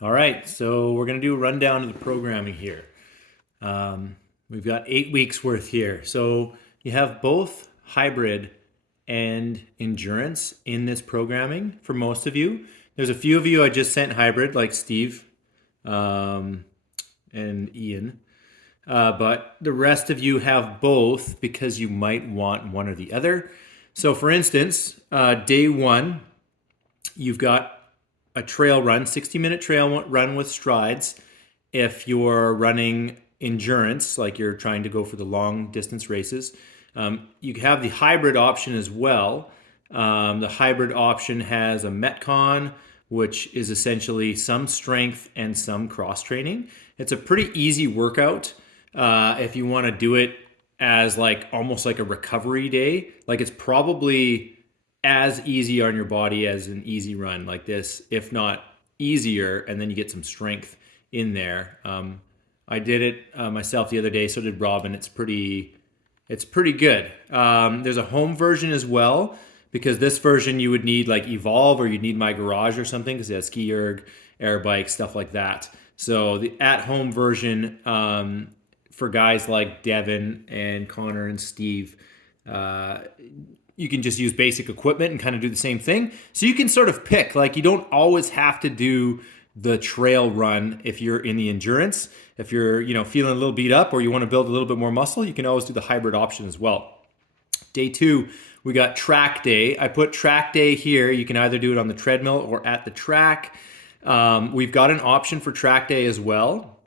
All right, so we're going to do a rundown of the programming here. We've got 8 weeks worth here. So you have both hybrid and endurance in this programming for most of you. There's a few of you I just sent hybrid, like Steve um, and Ian. But the rest of you have both because you might want one or the other. So, for instance, day one, you've got a trail run, 60-minute trail run with strides. If you're running endurance, like you're trying to go for the long distance races, you have the hybrid option as well. The hybrid option has a Metcon, which is essentially some strength and some cross training. It's a pretty easy workout if you want to do it as like almost like a recovery day. Like it's probably as easy on your body as an easy run like this, if not easier, and then you get some strength in there. I did it myself the other day, so did Robin. It's pretty good. There's a home version as well, because this version you would need like Evolve or you'd need My Garage or something because it has ski erg, air bike, stuff like that. So the at-home version for guys like Devin and Connor and Steve, you can just use basic equipment and kind of do the same thing. So you can sort of pick, like you don't always have to do the trail run if you're in the endurance. If you're, feeling a little beat up or you want to build a little bit more muscle, you can always do the hybrid option as well. Day two, we got track day. I put track day here. You can either do it on the treadmill or at the track. We've got an option for track day as well,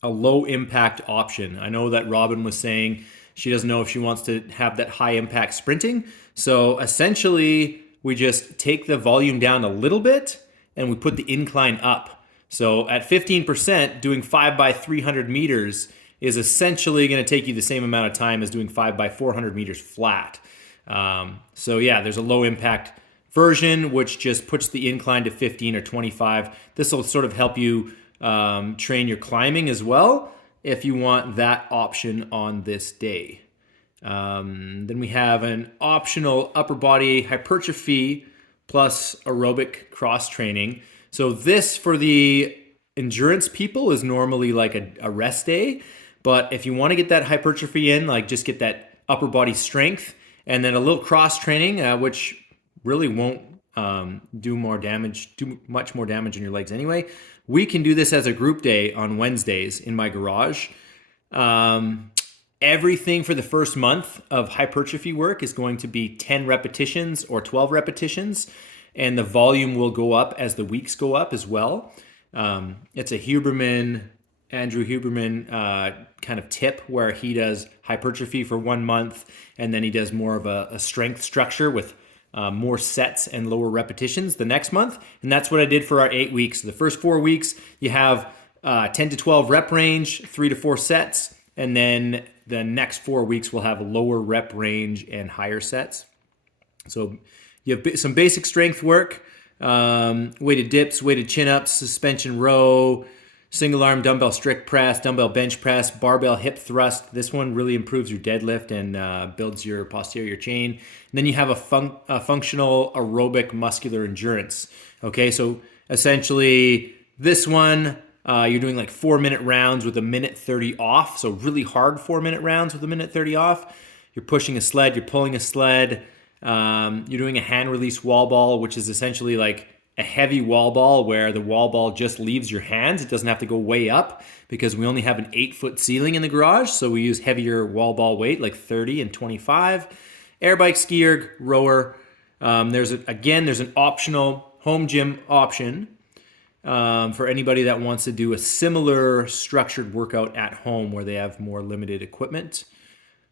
a low impact option. I know that Robin was saying she doesn't know if she wants to have that high impact sprinting. So essentially, we just take the volume down a little bit and we put the incline up. So at 15%, doing 5 by 300 meters is essentially going to take you the same amount of time as doing 5 by 400 meters flat. So yeah, there's a low impact version which just puts the incline to 15 or 25. This will sort of help you train your climbing as well if you want that option on this day. Then we have an optional upper body hypertrophy plus aerobic cross training. So this for the endurance people is normally like a rest day. But if you want to get that hypertrophy in, like just get that upper body strength and then a little cross training, which really won't do much more damage on your legs anyway. We can do this as a group day on Wednesdays in my garage. Everything for the first month of hypertrophy work is going to be 10 repetitions or 12 repetitions, and the volume will go up as the weeks go up as well. It's a Andrew Huberman kind of tip where he does hypertrophy for 1 month, and then he does more of a strength structure with more sets and lower repetitions the next month. And that's what I did for our 8 weeks. The first 4 weeks, you have 10 to 12 rep range, 3 to 4 sets. And then the next 4 weeks will have lower rep range and higher sets. So you have some basic strength work, weighted dips, weighted chin-ups, suspension row, single arm dumbbell strict press, dumbbell bench press, barbell hip thrust. This one really improves your deadlift and builds your posterior chain. And then you have a functional aerobic muscular endurance. Okay, so essentially this one, you're doing like 4-minute rounds with a minute 30 off. So really hard 4-minute rounds with a minute 30 off. You're pushing a sled, you're pulling a sled. You're doing a hand release wall ball, which is essentially like a heavy wall ball where the wall ball just leaves your hands. It doesn't have to go way up because we only have an 8-foot ceiling in the garage. So we use heavier wall ball weight like 30 and 25. Air bike, ski erg, rower. There's an optional home gym option for anybody that wants to do a similar structured workout at home where they have more limited equipment,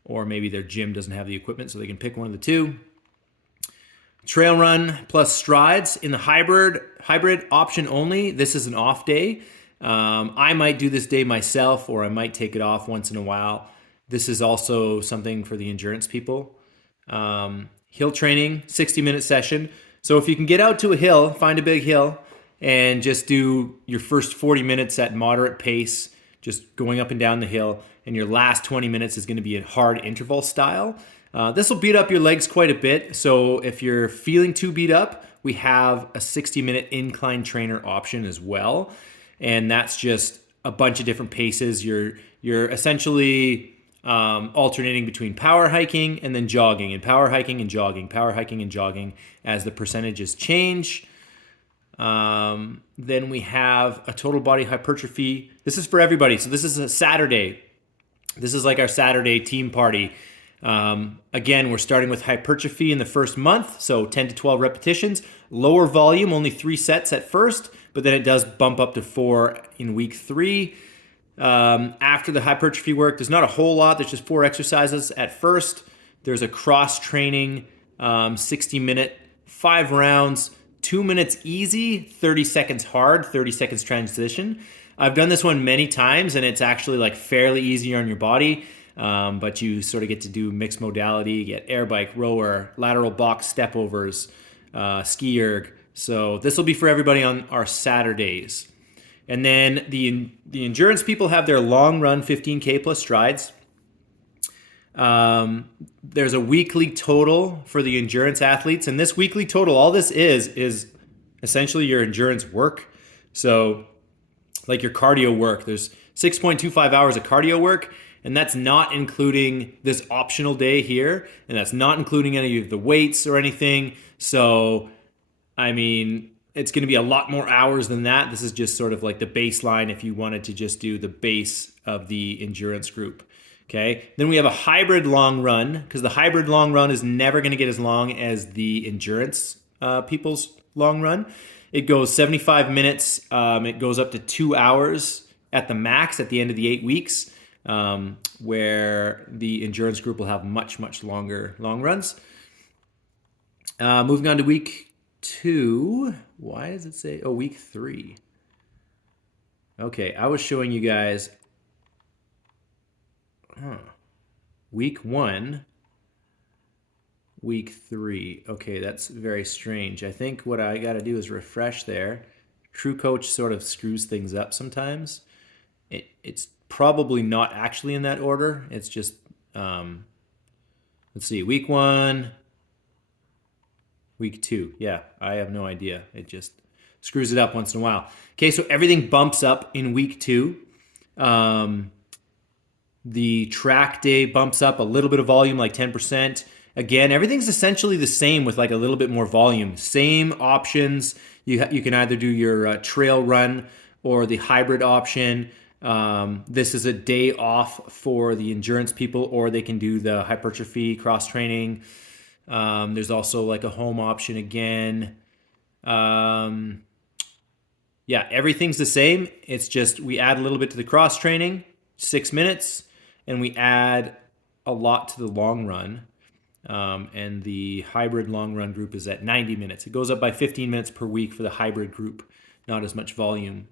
or maybe their gym doesn't have the equipment, so they can pick one of the two. Trail run plus strides in the hybrid option only. This is an off day. I might do this day myself, or I might take it off once in a while. This is also something for the endurance people. Hill training, 60-minute session. So if you can get out to a hill, find a big hill, and just do your first 40 minutes at moderate pace, just going up and down the hill, and your last 20 minutes is going to be a hard interval style. This will beat up your legs quite a bit, so if you're feeling too beat up, we have a 60-minute incline trainer option as well. And that's just a bunch of different paces. You're essentially alternating between power hiking and then jogging, and power hiking and jogging, power hiking and jogging as the percentages change. Then we have a total body hypertrophy. This is for everybody. So this is a Saturday. This is like our Saturday team party. Again, we're starting with hypertrophy in the first month, so 10 to 12 repetitions. Lower volume, only 3 sets at first, but then it does bump up to 4 in week 3. After the hypertrophy work, there's not a whole lot. There's just 4 exercises at first. There's a cross-training 60-minute, 5 rounds, 2 minutes easy, 30 seconds hard, 30 seconds transition. I've done this one many times, and it's actually like fairly easy on your body. But you sort of get to do mixed modality, you get air bike, rower, lateral box step overs, ski erg. So this will be for everybody on our Saturdays. And then the endurance people have their long run 15K plus strides. There's a weekly total for the endurance athletes. And this weekly total, all this is essentially your endurance work. So like your cardio work, there's 6.25 hours of cardio work. And that's not including this optional day here. And that's not including any of the weights or anything. So, I mean, it's going to be a lot more hours than that. This is just sort of like the baseline if you wanted to just do the base of the endurance group. Okay. Then we have a hybrid long run, because the hybrid long run is never going to get as long as the endurance people's long run. It goes 75 minutes. It goes up to 2 hours at the max at the end of the 8 weeks. Where the endurance group will have much, much longer long runs. Moving on to week 2. Why does it say, week 3? Okay, I was showing you guys week 1, week 3. Okay, that's very strange. I think what I got to do is refresh there. True Coach sort of screws things up sometimes. It's probably not actually in that order. It's just, let's see, week 1, week 2. Yeah, I have no idea. It just screws it up once in a while. Okay, so everything bumps up in week 2. The track day bumps up a little bit of volume, like 10%. Again, everything's essentially the same with like a little bit more volume. Same options. You can either do your trail run or the hybrid option. This is a day off for the endurance people, or they can do the hypertrophy cross training. There's also like a home option again. Yeah, everything's the same. It's just we add a little bit to the cross training, 6 minutes, and we add a lot to the long run. And the hybrid long run group is at 90 minutes. It goes up by 15 minutes per week for the hybrid group, not as much volume.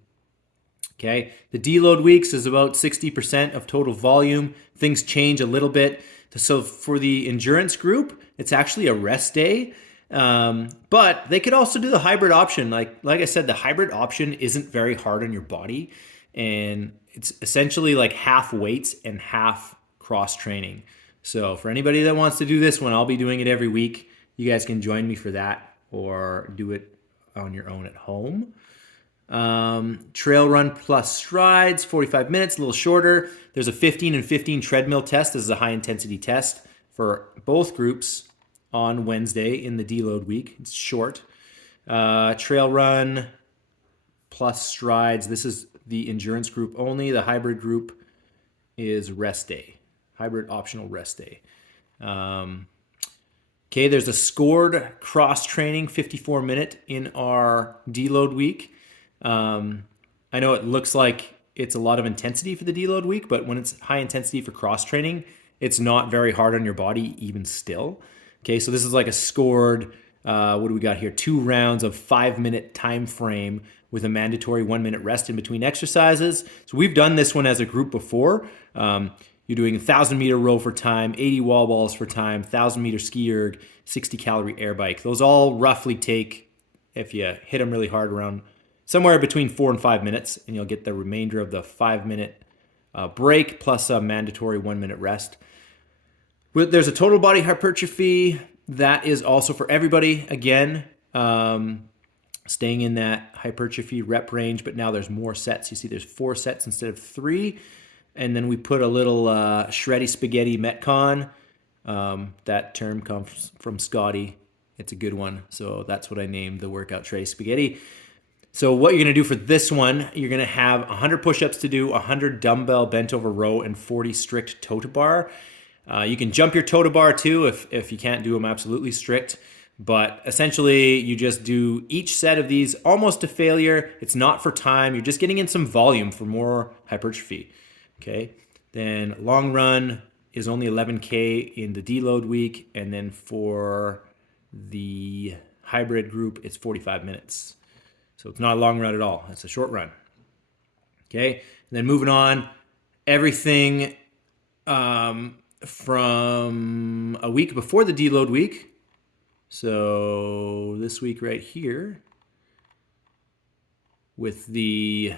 Okay, the deload weeks is about 60% of total volume. Things change a little bit. So for the endurance group, it's actually a rest day. But they could also do the hybrid option. Like I said, the hybrid option isn't very hard on your body. And it's essentially like half weights and half cross training. So for anybody that wants to do this one, I'll be doing it every week. You guys can join me for that or do it on your own at home. Trail run plus strides, 45 minutes, a little shorter. There's a 15 and 15 treadmill test. This is a high intensity test for both groups on Wednesday in the deload week. It's short. Trail run plus strides. This is the endurance group only. The hybrid group is rest day. Hybrid optional rest day. Okay, there's a scored cross training 54 minute in our deload week. I know it looks like it's a lot of intensity for the deload week, but when it's high intensity for cross training, it's not very hard on your body even still. Okay, so this is like a scored, what do we got here? 2 rounds of 5-minute time frame with a mandatory 1-minute rest in between exercises. So we've done this one as a group before. You're doing 1,000-meter row for time, 80 wall balls for time, 1,000-meter ski erg, 60-calorie air bike. Those all roughly take, if you hit them really hard, around somewhere between 4 and 5 minutes, and you'll get the remainder of the 5-minute break plus a mandatory 1-minute rest. But there's a total body hypertrophy that is also for everybody. Again, staying in that hypertrophy rep range, but now there's more sets. You see there's 4 sets instead of 3. And then we put a little shreddy spaghetti Metcon. That term comes from Scotty. It's a good one. So that's what I named the workout tray spaghetti. So what you're going to do for this one, you're going to have 100 push-ups to do, 100 dumbbell bent over row, and 40 strict toe to bar. You can jump your toe to bar too if you can't do them absolutely strict. But essentially, you just do each set of these almost to failure. It's not for time. You're just getting in some volume for more hypertrophy. Okay. Then long run is only 11K in the deload week. And then for the hybrid group, it's 45 minutes. So it's not a long run at all. It's a short run. Okay. And then moving on, everything from a week before the deload week. So this week right here with the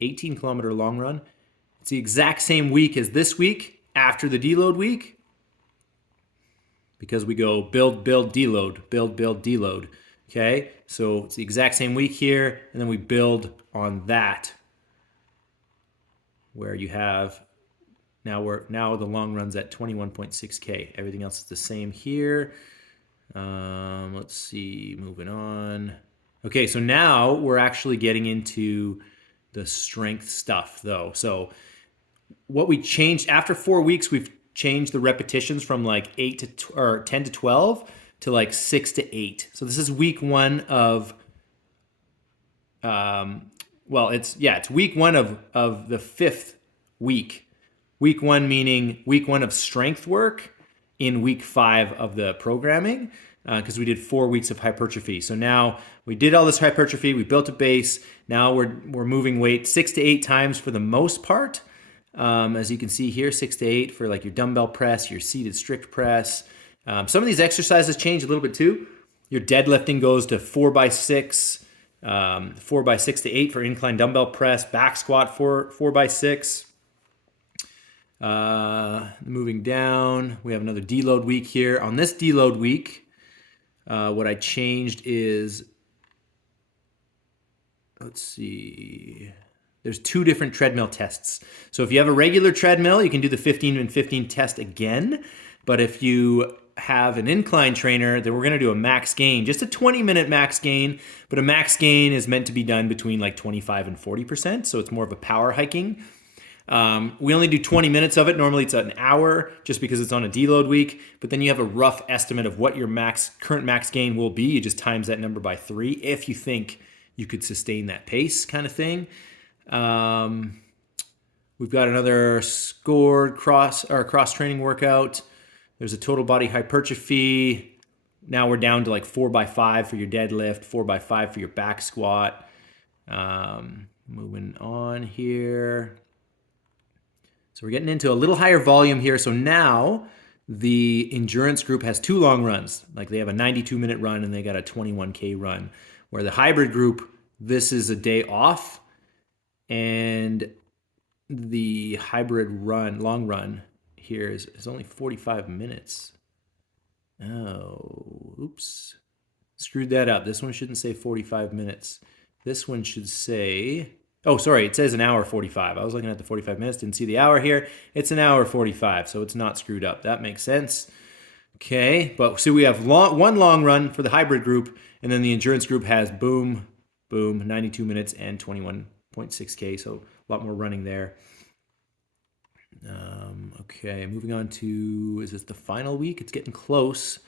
18-kilometer long run, it's the exact same week as this week after the deload week, because we go build, deload, build, deload. Okay, so it's the exact same week here, and then we build on that, where you have now the long run's at 21.6K. Everything else is the same here. Let's see, moving on. Okay, so now we're actually getting into the strength stuff, though. So what we changed after 4 weeks, we've changed the repetitions from like 10 to 12 to like 6 to 8. So this is week 1 of it's week 1 of the 5th week. Week 1 meaning week 1 of strength work in week 5 of the programming, because we did 4 weeks of hypertrophy. So now we did all this hypertrophy, we built a base. Now we're moving weight 6 to 8 times for the most part. As you can see here, 6 to 8 for like your dumbbell press, your seated strict press. Some of these exercises change a little bit too. Your deadlifting goes to 4x6, 4x6 to 8 for incline dumbbell press, back squat 4x6. Moving down, we have another deload week here. On this deload week, what I changed is, let's see, there's 2 different treadmill tests. So if you have a regular treadmill, you can do the 15 and 15 test again. But if you have an incline trainer, then we're going to do a max gain, just a 20-minute max gain. But a max gain is meant to be done between like 25 and 40%. So it's more of a power hiking. We only do 20 minutes of it. Normally it's an hour just because it's on a deload week, but then you have a rough estimate of what your current max gain will be. You just times that number by 3 if you think you could sustain that pace, kind of thing. We've got another scored cross training workout. There's a total body hypertrophy. Now we're down to like 4x5 for your deadlift, 4x5 for your back squat. Moving on here. So we're getting into a little higher volume here. So now the endurance group has 2 long runs. Like they have a 92-minute run and they got a 21K run. Where the hybrid group, this is a day off. And the hybrid run, long run here is only 45 minutes. Oh, oops. Screwed that up. This one shouldn't say 45 minutes. This one should say... Oh, sorry, it says an hour 45. I was looking at the 45 minutes, didn't see the hour here. It's an hour 45, so it's not screwed up. That makes sense. Okay, but so we have one long run for the hybrid group, and then the endurance group has boom, 92 minutes and 21.6K, so a lot more running there. Okay, moving on to, is this the final week? It's getting close.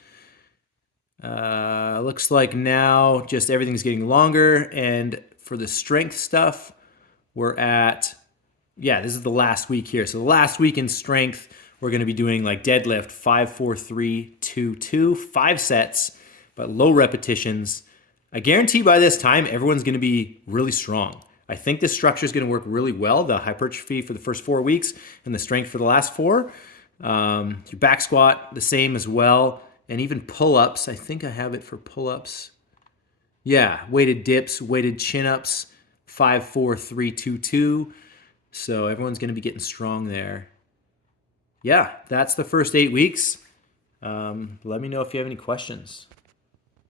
Looks like now just everything's getting longer, and for the strength stuff, we're at, this is the last week here. So the last week in strength, we're going to be doing like deadlift 5, 4, 3, 2, 2, 5 sets, but low repetitions. I guarantee by this time, everyone's going to be really strong. I think this structure is going to work really well. The hypertrophy for the first 4 weeks and the strength for the last 4. Your back squat, the same as well. And even pull-ups. I think I have it for pull-ups. Yeah, weighted dips, weighted chin-ups, 5, 4, 3, 2, 2. So everyone's going to be getting strong there. Yeah, that's the first 8 weeks. Let me know if you have any questions.